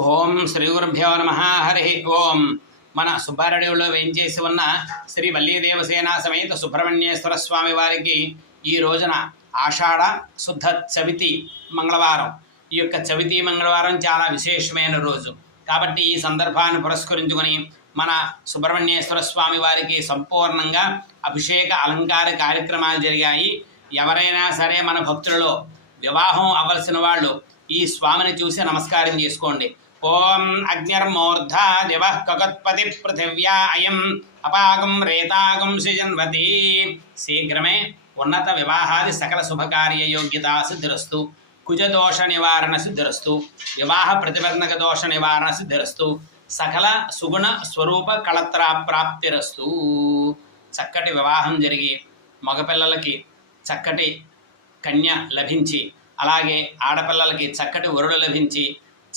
ఓం శ్రీ గురుభ్యో నమ. హరి ఓం. మన సుబ్బారెడ్డిలో వేయించేసి ఉన్న శ్రీ వల్లీదేవసేన సమేత సుబ్రహ్మణ్యేశ్వర స్వామి వారికి ఈ రోజున ఆషాఢ శుద్ధ చవితి మంగళవారం. ఈ యొక్క చవితి మంగళవారం చాలా విశేషమైన రోజు కాబట్టి ఈ సందర్భాన్ని పురస్కరించుకొని మన సుబ్రహ్మణ్యేశ్వర స్వామి వారికి సంపూర్ణంగా అభిషేక అలంకార కార్యక్రమాలు జరిగాయి. ఎవరైనా సరే మన భక్తులలో వివాహం అవ్వాల్సిన వాళ్ళు ఈ స్వామిని చూసి నమస్కారం చేసుకోండి. ఓం అగ్నిర్మూర్ధా దివ కగత్పతి పృథివ్యా అయం అపాగం రేతాగం సృజన్వతి. శీఘ్రమే ఉన్నత వివాహాది సకల శుభకార్య యోగ్యతా సిద్ధిరస్తు. కుజదోష నివారణ సిద్ధిరస్తు. వివాహ ప్రతిబంధక దోష నివారణ సిద్ధిరస్తు. సకల సుగుణ స్వరూప కళత్రా ప్రాప్తిరస్తు. చక్కటి వివాహం జరిగి మగపిల్లలకి చక్కటి కన్య లభించి, అలాగే ఆడపిల్లలకి చక్కటి వరుడు లభించి